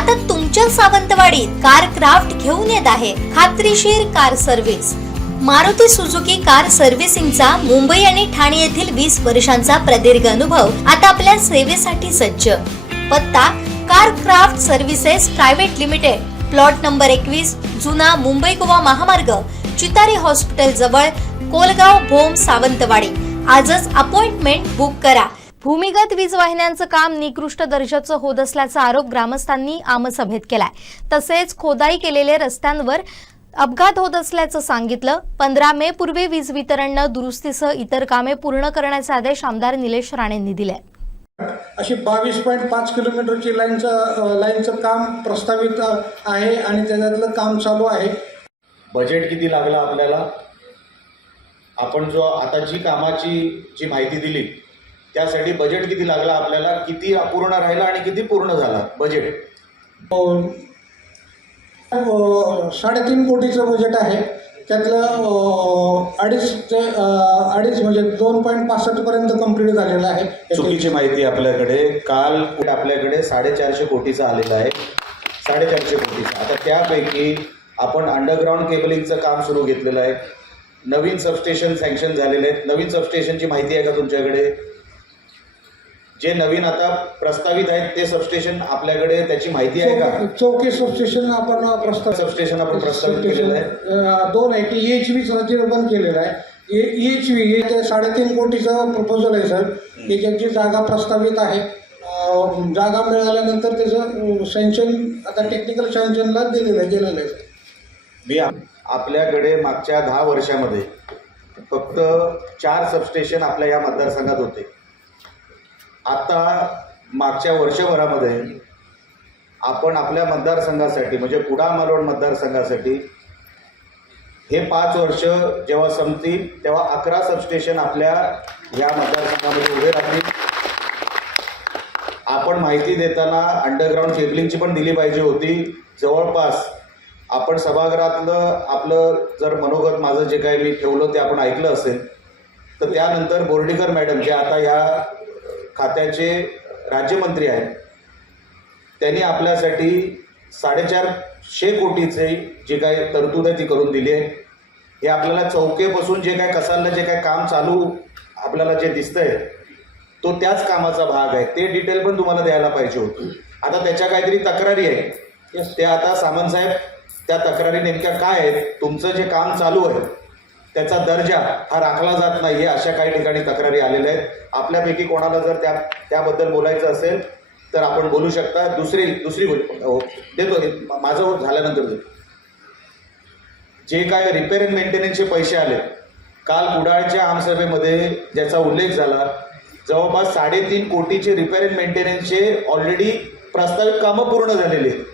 आता तुमच्या सावंतवाडीत car craft घेऊन येत आहे खात्रीशीर car service. Maruti Suzuki car सर्व्हिसिंगचा मुंबई आणि ठाणे येथील 20 वर्षांचा प्रदीर्घ अनुभव आता आपल्या सेवेसाठी सज्ज। पत्ता car craft services private limited, plot number 21, जुना मुंबई गोवा महामार्ग, चितारी हॉस्पिटल जवळ, कोलगाव भोम, सावंतवाडी। आजच अपॉइंटमेंट बुक करा। भूमिगत वीज वाहिन्यांचं काम निकृष्ट दर्जाचं होत असल्याचा आरोप ग्रामस्थांनी आमसभेत केलाय। तसेच खोदाई केलेले रस्त्यांवर अपघात होत असल्याचं सांगितलं। 15 मे पूर्वी वीज वितरण दुरुस्तीसह इतर कामे पूर्ण करण्याचे आदेश आमदार निलेश राणेंनी दिले। अशी 22.5 किलोमीटरची लाईनचं काम प्रस्तावित आहे आणि त्याच्यातलं काम चालू आहे। बजेट किती लागलं आपल्याला, आपण जो आता जी कामाची जी माहिती दिली त्यासाठी बजेट किती लागला आपल्याला, किती अपूर्ण राहिला आणि किती पूर्ण झाला बजेट? 3.5 कोटीचं बजेट आहे। त्यातलं 2.5 म्हणजे 2.65 पर्यंत कंप्लीट झालेलं आहे। चुकीची माहिती आपल्याकडे काल आपल्याकडे 450 कोटीचा आलेला आहे, 450 कोटीचा। आता त्यापैकी आपण अंडरग्राऊंड केबलिंगचं काम सुरू घेतलेलं आहे, नवीन सबस्टेशन सँक्शन झालेले आहेत। नवीन सबस्टेशनची माहिती आहे का तुमच्याकडे? जे नवीन आता प्रस्तावित आहेत ते सबस्टेशन आपल्याकडे त्याची माहिती आहे का? चौकी सबस्टेशन आपण सबस्टेशन आपण प्रस्तावित केलेलं आहे। 2 आहे की EHV राज्य बंद केलेलं आहे। EHV हे 3.5 कोटीचं प्रपोजल आहे सर, की ज्याची जागा प्रस्तावित आहे। जागा मिळाल्यानंतर त्याचं सँक्शन आता टेक्निकल सँक्शनला गेलेलं आहे। मी आपल्याकडे मागच्या 10 वर्षामध्ये फक्त 4 सबस्टेशन आपल्या या मतदारसंघात होते। आता मागच्या वर्षभरामध्ये आपण आपल्या मतदारसंघासाठी म्हणजे कुडाळ मालवण मतदारसंघासाठी हे 5 वर्ष जेव्हा संपतील तेव्हा 11 सबस्टेशन आपल्या या मतदारसंघामध्ये उभे राहतील। आपण माहिती देताना अंडरग्राऊंड केबलिंगची पण दिली पाहिजे होती। जवळपास आपण सभागृहातलं आपलं जर मनोगत माझं जे काही मी ठेवलं ते आपण ऐकलं असेल, तर त्यानंतर बोर्डीकर मॅडम जे आता या खात्याचे राज्यमंत्री आहेत, त्यांनी आपल्यासाठी 450 कोटीचे जे काही तरतूद आहे ती करून दिली आहे। हे आपल्याला चौकेपासून जे काय कसालला जे काय काम चालू आपल्याला जे दिसतंय तो त्याच कामाचा भाग आहे। ते डिटेल पण तुम्हाला द्यायला पाहिजे होतं। आता त्याच्या काहीतरी तक्रारी आहे, ते आता सामंत साहेब त्या तक्रारी नेमक्या काय आहेत, तुमचं जे काम चालू आहे त्याचा दर्जा हा राखला जात नाही आहे, अशा काही ठिकाणी तक्रारी आलेल्या आहेत। आपल्यापैकी कोणाला जर त्याबद्दल बोलायचं असेल तर आपण बोलू शकता। दुसरी देतो, माझं झाल्यानंतर देतो। जे काय रिपेअर अँड मेंटेनन्सचे पैसे आले काल कुडाळच्या आमसभेमध्ये ज्याचा उल्लेख झाला, जवळपास 3.5 कोटीचे रिपेअर अँड मेंटेनन्सचे ऑलरेडी प्रस्तावित कामं पूर्ण झालेली आहेत।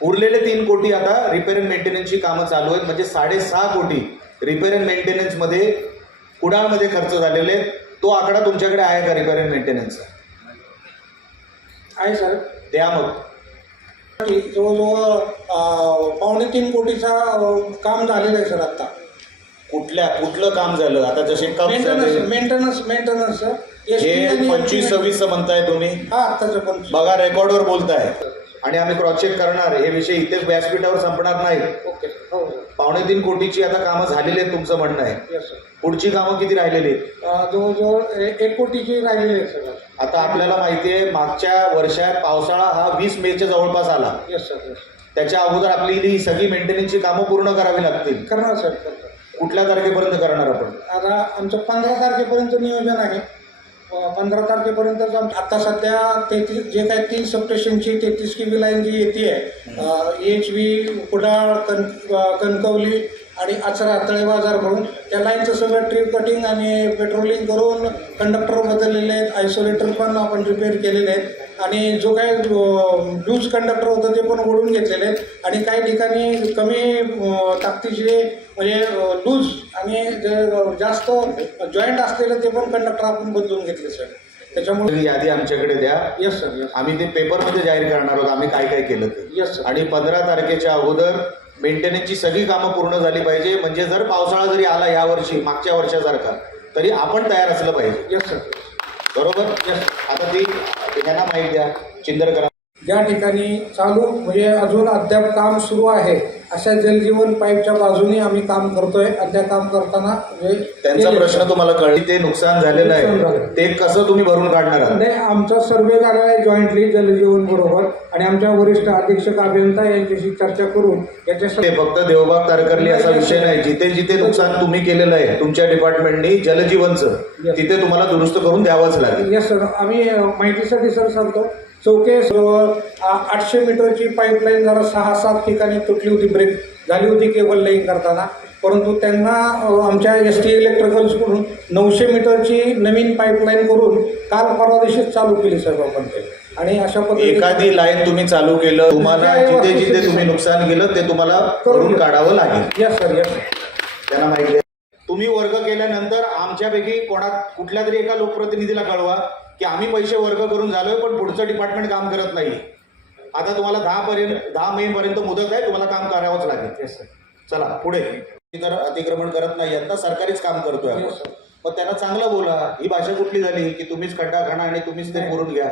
उरलेले 3 कोटी आता रिपेअर अँड मेंटेनन्सची कामं चालू आहेत, म्हणजे 6.5 कोटी रिपेअर अँड मेंटेनन्समध्ये कुडाळमध्ये खर्च झालेले आहेत। तो आकडा तुमच्याकडे आहे का रिपेअर अँड मेंटेनन्सचा? आहे सर, द्या मग। जवळजवळ 3.25 कोटीचा काम झालेलं आहे सर। आता कुठलं काम झालं? आता जसे मेंटेनन्स हे 25-26 म्हणताय तुम्ही? हा, आताचं पण बघा, रेकॉर्डवर बोलताय आणि आम्ही क्रॉस चेक करणार। हे विषय इथेच व्यासपीठावर संपणार नाही। ओके, हो, 3.25 कोटीची आता कामं झालेली आहेत तुमचं म्हणणं आहे। पुढची कामं किती राहिलेली आहेत? जवळजवळ 1 कोटीची राहिलेली आहे सर। आता आपल्याला माहिती आहे मागच्या वर्षात पावसाळा हा 20 मेच्या जवळपास आला। त्याच्या अगोदर आपली ही सगळी मेंटेनन्सची कामं पूर्ण करावी लागतील। करणार सर। कुठल्या तारखेपर्यंत करणार आपण? आता आमचं 15 तारखेपर्यंत नियोजन आहे। 15 तारखेपर्यंत आता सध्या 33 जे काही 3 सबस्टेशनची 33 केबी लाईन जी येते आहे, EHV कुडाळ, कणकवली आणि आचरा तळे बाजार म्हणून त्या लाईनचं सगळं ट्रिप कटिंग आणि पेट्रोलिंग करून कंडक्टर बदललेले आहेत, आयसोलेटर पण आपण रिपेअर केलेले आहेत आणि जो काही लूज कंडक्टर होतं ते पण ओढून घेतलेले आहेत आणि काही ठिकाणी कमी ताकदीचे म्हणजे लूज आणि जास्त जॉईंट असलेले ते पण कंडक्टर आपण बदलून घेतले सर। त्याच्यामुळे यादी आमच्याकडे द्या। यस सर, आम्ही ते पेपरमध्ये जाहीर करणार आहोत आम्ही काय काय केलं ते। Yes sir. आणि 15 तारखेच्या अगोदर मेंटेनन्सची सगळी कामं पूर्ण झाली पाहिजे, म्हणजे जर पावसाळा जरी आला यावर्षी मागच्या वर्षासारखा तरी आपण तयार असलं पाहिजे। यस सर, बरोबर? यस। आता ती त्यांना माहिती द्या, चिंदरकरांना। ज्या ठिकाणी चालू म्हणजे अजून अद्याप काम सुरू आहे अशा जलजीवन पाईपच्या बाजूने आम्ही काम करतोय. अद्याप काम करताना त्यांचा प्रश्न तुम्हाला कळली, ते नुकसान झालेलं नुकसान आहे, झालं. ते कसं तुम्ही भरून काढणार आहात? नाही, आमचा सर्वे झालेला आहे जॉईंटली जलजीवन बरोबर आणि आमच्या वरिष्ठ अधीक्षक अभियंता यांच्याशी चर्चा करून याच्या ते फक्त देवबाग तारकर्ली असा विषय नाही, जिथे जिथे नुकसान तुम्ही केलेलं आहे तुमच्या डिपार्टमेंटनी जलजीवनचं, तिथे तुम्हाला दुरुस्त करून द्यावंच लागेल. येस सर, आम्ही माहितीसाठी सर सांगतो. चौके 800 मीटरची पाईपलाईन जरा 6-7 ठिकाणी तुटली होती, ब्रेक झाली होती केबल लाईन करताना, परंतु त्यांना आमच्या ST इलेक्ट्रिकल्सकडून 900 मीटरची नवीन पाईपलाईन करून काल परवा दिवशीच चालू केली सर आपण ते. आणि अशा पद्धतीने एखादी लाईन तुम्ही चालू केलं, तुम्हाला जिथे जिथे तुम्ही नुकसान केलं ते तुम्हाला भरून काढावं लागेल. Yes sir, yes. त्यांना माहिती आहे. तुम्ही वर्ग केल्यानंतर आमच्यापैकी कुठल्या तरी एका लोकप्रतिनिधीला कळवा की आम्ही पैसे वर्ग करून झालोय पण पुढचं डिपार्टमेंट काम करत नाही. आता तुम्हाला 10 मे पर्यंत मुदत आहे, तुम्हाला काम करावंच लागेल. चला पुढे. अतिक्रमण करत नाही आता सरकारीच काम करतोय आपण. मग त्यांना चांगलं बोला. ही भाषा कुठली झाली की तुम्हीच खड्डा खाणा आणि तुम्हीच ते पुरून घ्या.